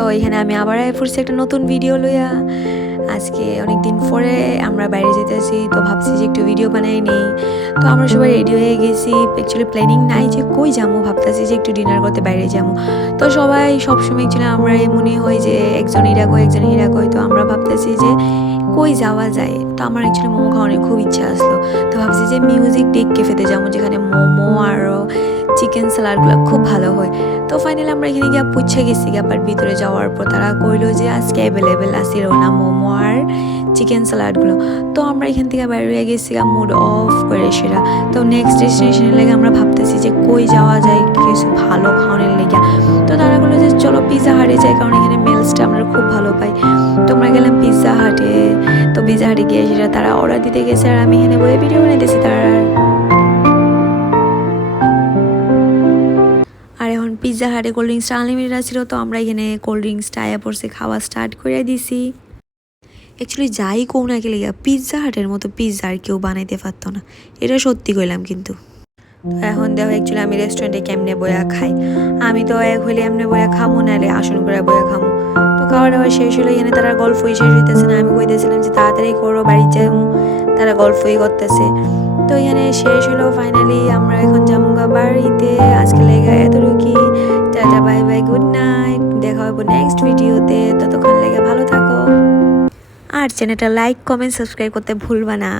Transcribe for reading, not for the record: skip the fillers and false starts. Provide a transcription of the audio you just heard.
তো এখানে আমি আবার পড়ছি একটা নতুন ভিডিও লইয়া। আজকে অনেক দিন পরে আমরা বাইরে যেতেছি, তো ভাবছি যে একটু ভিডিও বানাই নেই। তো আমরা সবাই রেডি হয়ে গেছি, অ্যাকচুয়ালি প্ল্যানিং নাই যে কই যাবো, ভাবতেছি যে একটু ডিনার করতে বাইরে যাবো। তো সবাই সবসময় অ্যাকচুয়ালি আমরা মনে হয় যে একজন ইরা কই একজন হিরা কই, তো আমরা ভাবতেছি যে কই যাওয়া যায়। তো আমার অ্যাকচুয়ালি মোমো খাওয়ানোর খুব ইচ্ছা আসলো, তো ভাবছি যে মিউজিক টেক ক্যাফেতে যাবো, যেখানে মোমো আর চিকেন স্যালাডগুলো খুব ভালো হয়। তো ফাইনালি আমরা এখানে গিয়ে পুচ্ছে গেছি, আবার ভিতরে যাওয়ার পর তারা কইলো যে আজকে অ্যাভেলেবেল আসিল না মোমো আর চিকেন স্যালাডগুলো। তো আমরা এখান থেকে বাইরে হয়ে গেছি মুড অফ করে সেটা। তো নেক্সট ডেস্টিনেশনের লেগে আমরা ভাবতেছি যে কই যাওয়া যায় কিছু ভালো খাওয়ানোর লেগে। তো তারা বললো যে চলো পিৎজা হাটে যাই, কারণ এখানে মেলসটা আমরা খুব ভালো পাই। তো আমরা গেলাম পিৎজা হাটে। তো পিৎজা হাটে গিয়ে সেটা তারা অর্ডার দিতে গেছে, আর আমি এখানে বলে ভিডিও বানাইতেছি তারা। আর এখন পিৎজা হাটে কোল্ড ড্রিঙ্কসটা আনলিমিটেড ছিল, তো আমরা এখানে কোল্ড ড্রিঙ্কসটা আয়া পড়ছে, খাওয়া স্টার্ট করে দিছি। অ্যাকচুয়ালি যাই কোও না গেলে পিৎজা হাটের মতো পিৎজা আর কেউ বানাইতে পারতো না, এটা সত্যি কইলাম। কিন্তু এখন দেখো অ্যাকচুয়ালি আমি রেস্টুরেন্টে কেমনে বয়া খাই। আমি তো এক হলে এমনি বয়া খামো, নাহলে আসন করে বয়া খামো। তো খাওয়া দাওয়া শেষ হলো, এখানে তারা গল্পই শেষ হইতেছে না। আমি কইতেছিলাম যে তাড়াতাড়ি করো, বাড়ি যাবো, তারা গল্পই করতেছে। তো এখানে শেষ হলো ফাইনালি, আমরা এখন যাবো বাড়িতে। আজকে লেগে এতটুকুই। Tata, bye bye, good night. দেখা হবে নেক্সট ভিডিওতে, ততক্ষণ লেগে ভালো থাকো। আর চ্যানেলটা লাইক কমেন্ট সাবস্ক্রাইব করতে ভুলবা না।